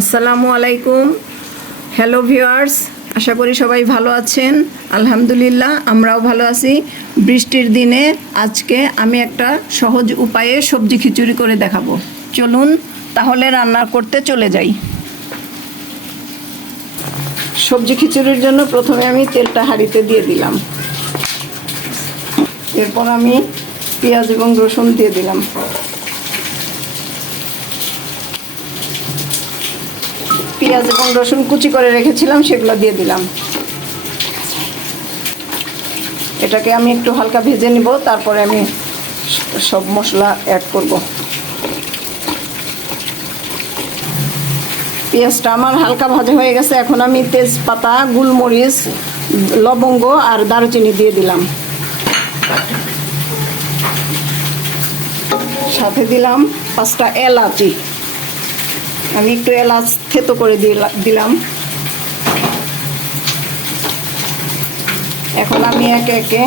আসসালামু আলাইকুম। Hello viewers, আশা করি সবাই ভালো আছেন। আলহামদুলিল্লাহ আমরাও ভালো আছি। বৃষ্টির দিনে আজকে আমি একটা সহজ উপায়ে সবজি খিচুড়ি করে দেখাবো। চলুন তাহলে রান্না করতে চলে যাই। সবজি খিচুড়ির জন্য প্রথমে আমি তেলটা হাঁড়িতে দিয়ে দিলাম। এরপর আমি পেঁয়াজ এবং রসুন দিয়ে দিলাম। পেঁয়াজ এবং রসুন কুচি করে রেখেছিলাম, সেগুলো দিয়ে দিলাম। এটাকে আমি একটু হালকা ভেজে নিব, তারপরে আমি সব মশলা অ্যাড করব। পেঁয়াজটা আমার হালকা ভাজা হয়ে গেছে। এখন আমি তেজপাতা, গোলমরিচ, লবঙ্গ আর দারুচিনি দিয়ে দিলাম। সাথে দিলাম 5টা এলাচি। আমি একটু এলাচ থেতো করে দিলাম। এখন আমি একে একে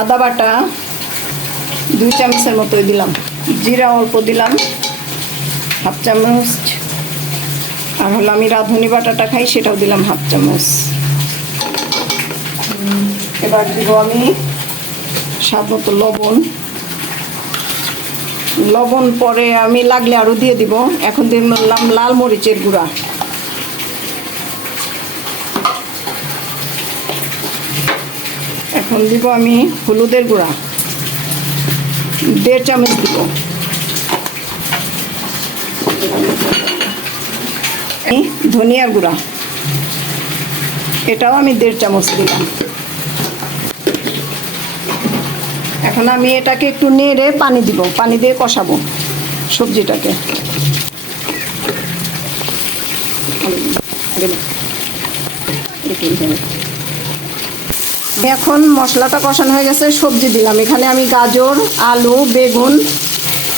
আদা বাটা 2 চামচের মতোই দিলাম, জিরা অল্প দিলাম 1/2 চামচ, আর হলো আমি রাঁধুনি বাটাটা খাই, সেটাও দিলাম 1/2 চামচ। এবার দিব আমি স্বাদ মতো লবণ পরে আমি লাগলে আরও দিয়ে দিব। এখন দিলাম লাল মরিচের গুঁড়া, এখন দিব আমি হলুদের গুঁড়া 1.5 চামচ দিব। ধনিয়ার গুঁড়া, এটাও আমি 1.5 চামচ দিলাম। এখন আমি এটাকে একটু নেড়ে পানি দিব, পানি দিয়ে কষাবো সবজিটাকে। এখন মশলাটা কষানো হয়ে গেছে, সবজি দিলাম। এখানে আমি গাজর, আলু, বেগুন,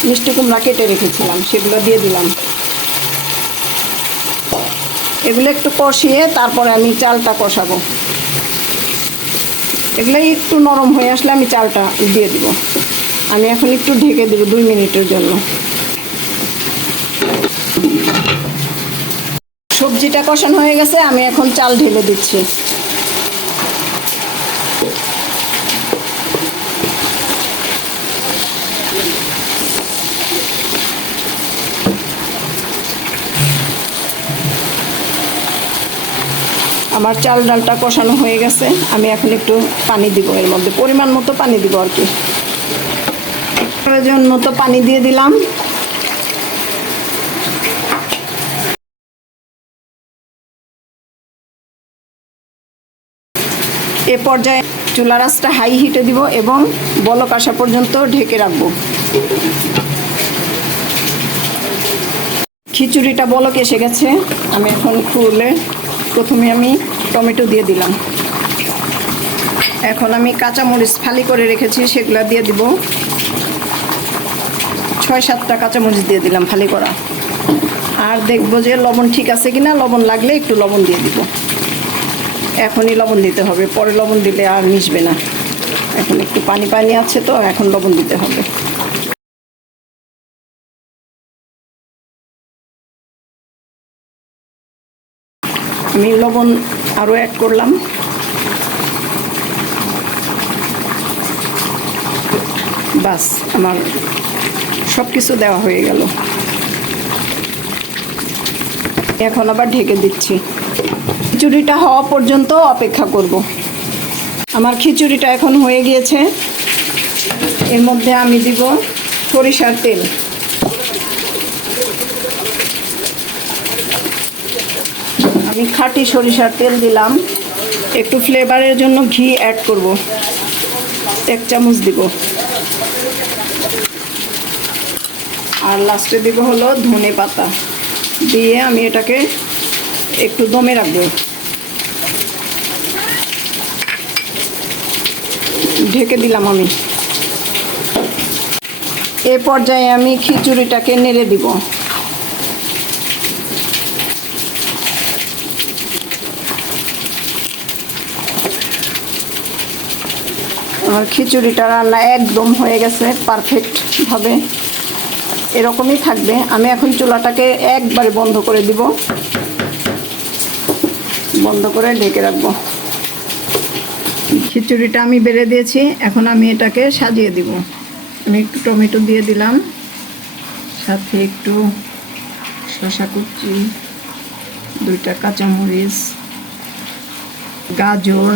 মিষ্টি কুমড়া কেটে রেখেছিলাম, সেগুলো দিয়ে দিলাম। এগুলো একটু কষিয়ে তারপরে আমি চালটা কষাবো। এগুলো একটু নরম হয়ে আসলে আমি চালটা দিয়ে দিব। আমি এখন একটু ঢেকে দেব 2 মিনিটের জন্য। সবজিটা কষানো হয়ে গেছে, আমি এখন চাল ঢেলে দিচ্ছি। আমার চাল ডালটা কষানো হয়ে গেছে, আমি এখন একটু পানি দিব। এর মধ্যে পরিমাণ মতো পানি দিব আর কি, প্রয়োজন মতো পানি দিয়ে দিলাম। এ পর্যায়ে চুলার আঁচটা হাই হিটে দিব এবং বলক আসা পর্যন্ত ঢেকে রাখবো। খিচুড়িটা বলক এসে গেছে, আমি এখন খুলে প্রথমে আমি টমেটো দিয়ে দিলাম। এখন আমি কাঁচামরিচ ফালি করে রেখেছি, সেগুলো দিয়ে দিব। 6-7টা কাঁচামরিচ দিয়ে দিলাম ফালি করা। আর দেখবো যে লবণ ঠিক আছে কিনা, লবণ লাগলে একটু লবণ দিয়ে দিব। এখনই লবণ দিতে হবে, পরে লবণ দিলে আর মিশবে না। এখন একটু পানি পানি আছে, তো এখন লবণ দিতে হবে। আমি লবণ আরও অ্যাড করলাম। বাস, আমার সব কিছু দেওয়া হয়ে গেল। এখন আবার ঢেকে দিচ্ছি। খিচুড়িটা হওয়া পর্যন্ত অপেক্ষা করব। আমার খিচুড়িটা এখন হয়ে গিয়েছে। এর মধ্যে আমি দিব সরিষার তেল। আমি খাঁটি সরিষার তেল দিলাম। একটু ফ্লেভারের জন্য ঘি অ্যাড করব, 1 চামচ দিব। আর লাস্টে দিব হলো ধনে পাতা দিয়ে আমি এটাকে একটু দমে রাখবো। ঢেকে দিলাম আমি। এ পর্যায়ে আমি খিচুড়িটাকে নেড়ে দিব। আমার খিচুড়িটা রান্না একদম হয়ে গেছে পারফেক্টভাবে। এরকমই থাকবে। আমি এখন চুলাটাকে একবারে বন্ধ করে দিব, বন্ধ করে ঢেকে রাখবো। খিচুড়িটা আমি বেড়ে দিয়েছি, এখন আমি এটাকে সাজিয়ে দিব। আমি একটু টমেটো দিয়ে দিলাম, সাথে একটু শসা কুচি, 2টা কাঁচামরিচ, গাজর,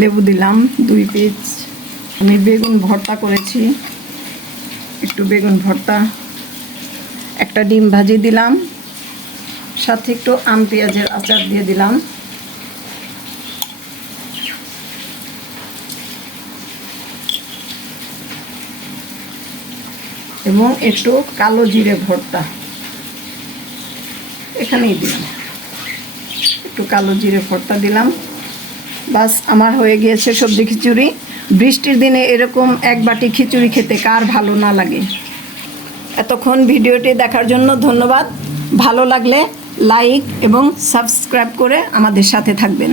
লেবু দিলাম 2 পিস। আমি বেগুন ভর্তা করেছি, একটু বেগুন ভর্তা, একটা ডিম ভাজি দিলাম, সাথে একটু আম পেঁয়াজের আচার দিয়ে দিলাম। এবং একটু কালো জিরে ভর্তা এখানেই দিলাম, একটু কালো জিরে ভর্তা দিলাম। বাস, আমার হয়ে গিয়েছে সবজি খিচুড়ি। বৃষ্টির দিনে এরকম এক বাটি খিচুড়ি খেতে কার ভালো না লাগে। এতক্ষণ ভিডিওটি দেখার জন্য ধন্যবাদ। ভালো লাগলে লাইক এবং সাবস্ক্রাইব করে আমাদের সাথে থাকবেন।